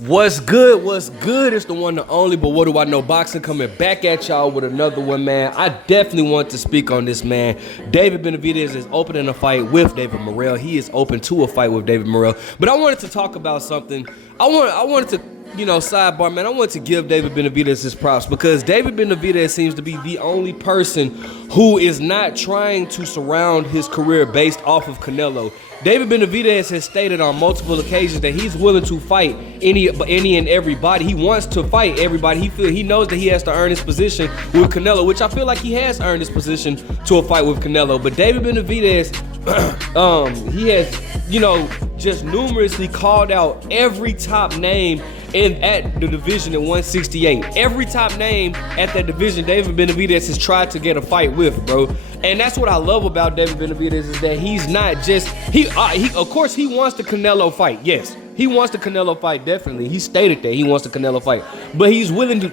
What's good? What's good? It's the one, the only, but what do I know? Boxing coming back at y'all with another one, man. I definitely want to speak on this, man. David Benavidez is opening a fight with David Morrell. He is open to a fight with David Morrell. But I wanted to talk about something. I wanted to, sidebar, man. I wanted to give David Benavidez his props because David Benavidez seems to be the only person who is not trying to surround his career based off of Canelo. David Benavidez has stated on multiple occasions that he's willing to fight any and everybody. He wants to fight everybody. He knows that he has to earn his position with Canelo, which I feel like he has earned his position to a fight with Canelo. But David Benavidez, he has, just numerously called out every top name at the division at 168. Every top name at that division, David Benavidez has tried to get a fight with, bro. And that's what I love about David Benavidez is that he's not just of course he wants the Canelo fight. Yes, he wants the Canelo fight, definitely. He stated that he wants the Canelo fight, but he's willing to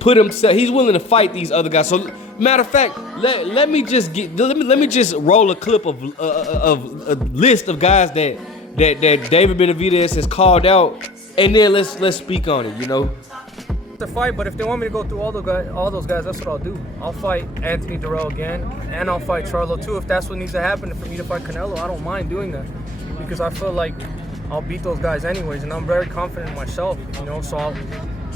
put himself. He's willing to fight these other guys. So, matter of fact, let me just roll a clip of a list of guys that David Benavidez has called out, and then let's speak on it. The fight, but if they want me to go through all those guys, that's what I'll do. I'll fight Anthony Durrell again, and I'll fight Charlo too. If that's what needs to happen for me to fight Canelo, I don't mind doing that because I feel like I'll beat those guys anyways, and I'm very confident in myself. So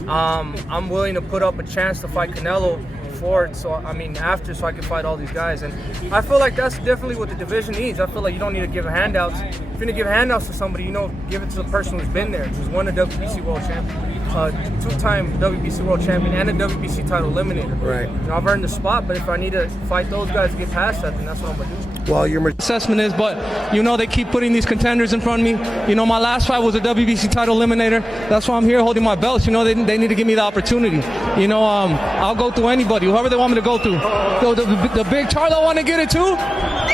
I'm willing to put up a chance to fight Canelo before, so I can fight all these guys. And I feel like that's definitely what the division needs. I feel like you don't need to give handouts. If you're gonna give handouts to somebody, give it to the person who's been there, who's won a WBC world champion, two-time WBC world champion, and a WBC title eliminator. Right. I've earned the spot, but if I need to fight those guys to get past that, then that's what I'm gonna do. Well, your assessment is, but they keep putting these contenders in front of me. My last fight was a WBC title eliminator. That's why I'm here holding my belts. They need to give me the opportunity. I'll go through anybody, whoever they want me to go through. So the big Charlo want to get it too.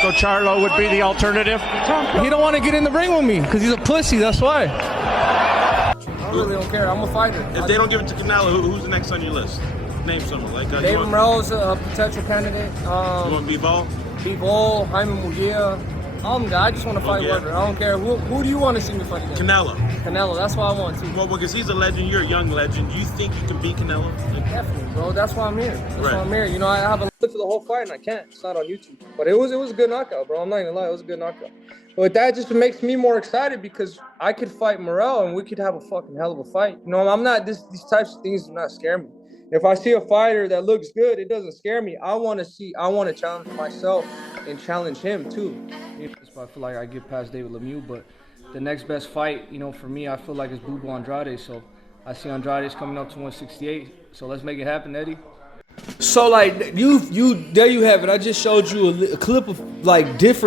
So Charlo would be the alternative? He don't want to get in the ring with me because he's a pussy. That's why. I really don't care. I'm a fighter. If they don't give it to Canelo, who's the next on your list? Name someone. David Morrell is a potential candidate. You want Bivol? Bivol, Jaime Munguia. I just want to fight whoever. I don't care. Who do you want to see me fight against? Canelo, that's what I want to. Well, because he's a legend, you're a young legend. Do you think you can beat Canelo? Definitely, bro. That's why I'm here. That's why I'm here. I have a look for the whole fight and I can't. It's not on YouTube. But it was a good knockout, bro. I'm not gonna lie. It was a good knockout. But that just makes me more excited because I could fight Morrell and we could have a fucking hell of a fight. I'm not these types of things do not scare me. If I see a fighter that looks good, it doesn't scare me. I want to challenge myself and challenge him too. I feel like I get past David Lemieux, but the next best fight, for me, I feel like it's Bubu Andrade. So I see Andrade's coming up to 168. So let's make it happen, Eddie. So there you have it. I just showed you a clip of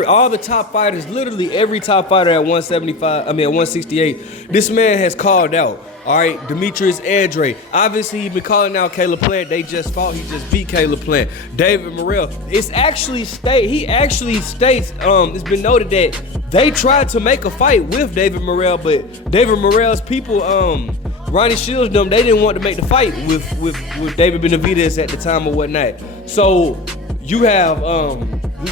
all the top fighters, literally every top fighter at 168. This man has called out. All right, Demetrius Andrade. Obviously, he's been calling out Caleb Plant. They just fought. He just beat Caleb Plant. David Morrell. It's actually states. It's been noted that they tried to make a fight with David Morrell, but David Morrell's people, Ronnie Shields, they didn't want to make the fight with David Benavidez at the time or whatnot. So you have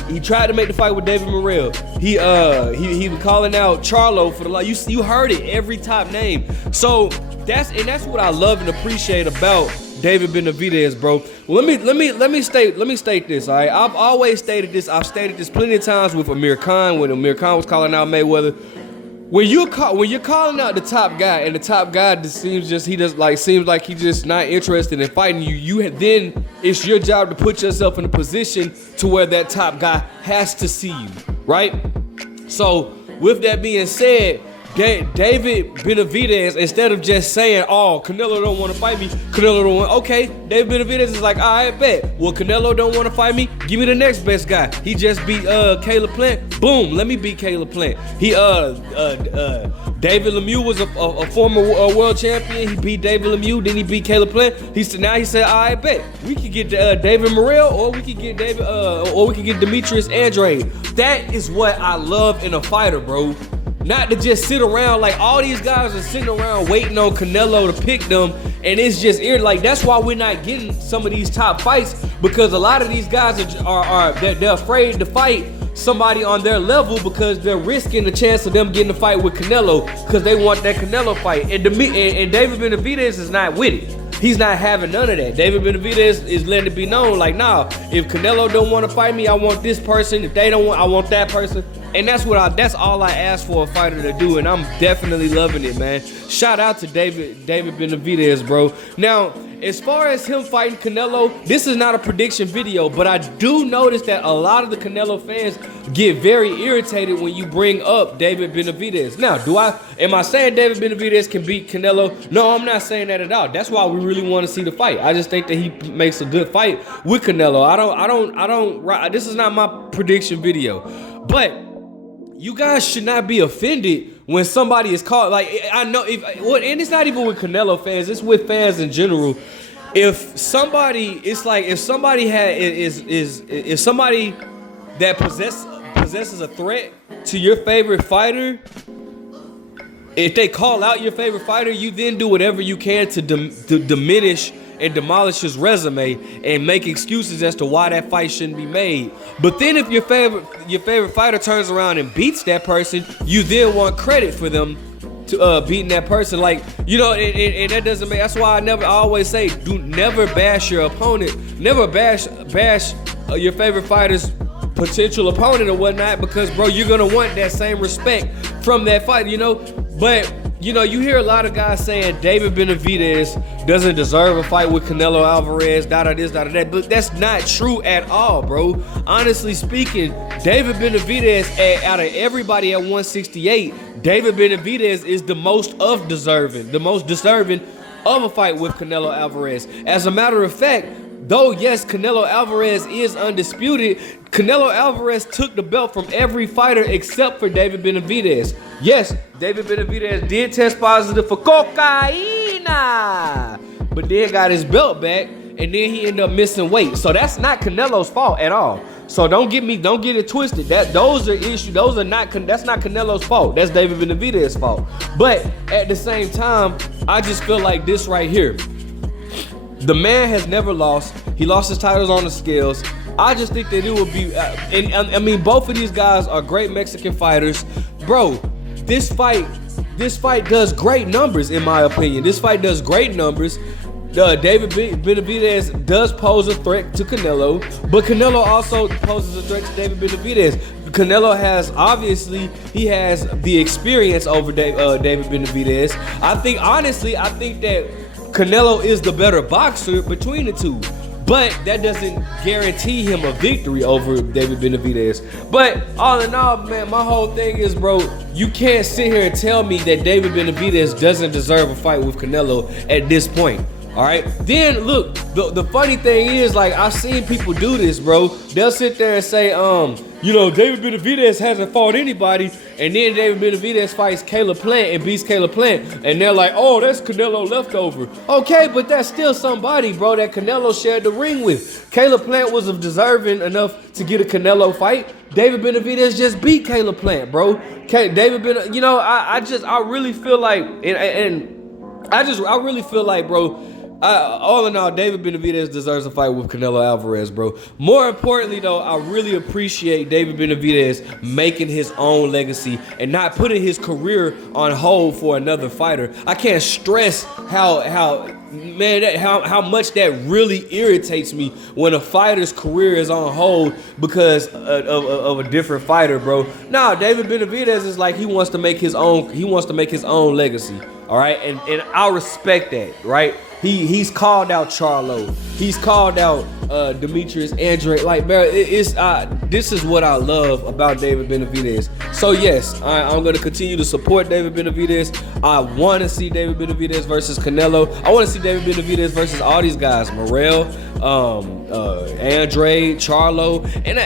he tried to make the fight with David Morrell. He was calling out Charlo for the law. You heard it, every top name. So that's what I love and appreciate about David Benavidez, bro. Let me state this. All right, I've always stated this. I've stated this plenty of times with Amir Khan when Amir Khan was calling out Mayweather. When you're calling out the top guy and the top guy seems like he's just not interested in fighting you, then it's your job to put yourself in a position to where that top guy has to see you, right? So with that being said, David Benavidez, instead of just saying, oh, Canelo don't want to fight me, Canelo don't want, okay, David Benavidez is like, all right, bet. Well, Canelo don't want to fight me, give me the next best guy. He just beat Caleb Plant, boom, let me beat Caleb Plant. David Lemieux was a former world champion. He beat David Lemieux, then he beat Caleb Plant. Now he said, all right, bet. We could get David Morrell, or we could get Demetrius Andrade. That is what I love in a fighter, bro. Not to just sit around like all these guys are sitting around waiting on Canelo to pick them, and it's just that's why we're not getting some of these top fights, because a lot of these guys they're afraid to fight somebody on their level because they're risking the chance of them getting a fight with Canelo because they want that Canelo fight. And David Benavidez is not with it. He's not having none of that. David Benavidez is letting it be known, like, nah, if Canelo don't want to fight me, I want this person. If they don't want, I want that person. And that's all I ask for a fighter to do, and I'm definitely loving it, man. Shout out to David Benavidez, bro. Now, as far as him fighting Canelo, this is not a prediction video, but I do notice that a lot of the Canelo fans get very irritated when you bring up David Benavidez. Now, am I saying David Benavidez can beat Canelo? No, I'm not saying that at all. That's why we really want to see the fight. I just think that he makes a good fight with Canelo. This is not my prediction video, but you guys should not be offended when somebody is called, like, I know, and it's not even with Canelo fans, it's with fans in general. If somebody that possesses a threat to your favorite fighter, if they call out your favorite fighter, you then do whatever you can to diminish and demolish his resume and make excuses as to why that fight shouldn't be made. But then if your favorite fighter turns around and beats that person, you then want credit for them to beating that person. Like, you know, and that doesn't make, that's why I always say, never bash your opponent, never bash your favorite fighter's potential opponent or whatnot, because bro, you're gonna want that same respect from that fight, you know. But you know, you hear a lot of guys saying David Benavidez doesn't deserve a fight with Canelo Alvarez, this, that, but that's not true at all, bro. Honestly speaking, David Benavidez, out of everybody at 168, David Benavidez is the most deserving of a fight with Canelo Alvarez. As a matter of fact, though, yes, Canelo Alvarez is undisputed, Canelo Alvarez took the belt from every fighter except for David Benavidez. Yes, David Benavidez did test positive for cocaine, but then got his belt back, and then he ended up missing weight. So that's not Canelo's fault at all. So don't get it twisted. That's not Canelo's fault. That's David Benavidez's fault. But at the same time, I just feel like this right here. The man has never lost. He lost his titles on the scales. I just think that it would be, I mean, both of these guys are great Mexican fighters. Bro, this fight does great numbers, in my opinion. This fight does great numbers. David Benavidez does pose a threat to Canelo, but Canelo also poses a threat to David Benavidez. Canelo has the experience over David Benavidez. I think that Canelo is the better boxer between the two, but that doesn't guarantee him a victory over David Benavidez. But all in all, man, my whole thing is, bro, you can't sit here and tell me that David Benavidez doesn't deserve a fight with Canelo at this point. All right. Then look, the funny thing is, like, I've seen people do this, bro. They'll sit there and say, you know, David Benavidez hasn't fought anybody, and then David Benavidez fights Caleb Plant and beats Caleb Plant, and they're like, oh, that's Canelo leftover. Okay, but that's still somebody, bro, that Canelo shared the ring with. Caleb Plant was deserving enough to get a Canelo fight. David Benavidez just beat Caleb Plant, bro. You know, I really feel like, I really feel like, bro, all in all, David Benavidez deserves a fight with Canelo Alvarez, bro. More importantly, though, I really appreciate David Benavidez making his own legacy and not putting his career on hold for another fighter. I can't stress how much that really irritates me when a fighter's career is on hold because of a different fighter, bro. Nah, David Benavidez is like, he wants to make his own legacy. All right, and I respect that, right? He's called out Charlo. He's called out Demetrius Andrade. Like, bro, this is what I love about David Benavidez. So yes, I'm gonna continue to support David Benavidez. I want to see David Benavidez versus Canelo. I want to see David Benavidez versus all these guys, Morrell, Andrade, Charlo, and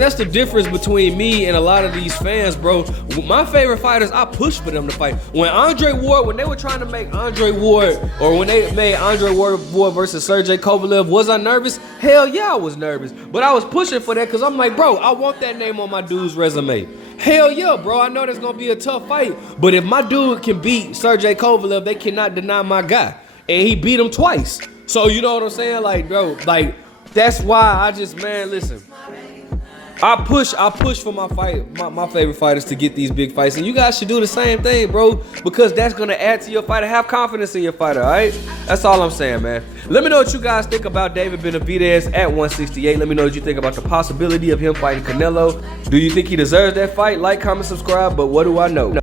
that's the difference between me and a lot of these fans, bro. My favorite fighters, I push for them to fight. When they were trying to make Andre Ward, or when they made Andre Ward versus Sergey Kovalev, was I nervous? Hell yeah, I was nervous. But I was pushing for that because I'm like, bro, I want that name on my dude's resume. Hell yeah, bro, I know that's going to be a tough fight. But if my dude can beat Sergey Kovalev, they cannot deny my guy. And he beat him twice. So you know what I'm saying? Like, bro, like, that's why I just, man, listen. I push for my favorite fighters to get these big fights, and you guys should do the same thing, bro, because that's gonna add to your fighter. Have confidence in your fighter, all right? That's all I'm saying, man. Let me know what you guys think about David Benavidez at 168. Let me know what you think about the possibility of him fighting Canelo. Do you think he deserves that fight? Like, comment, subscribe, but what do I know?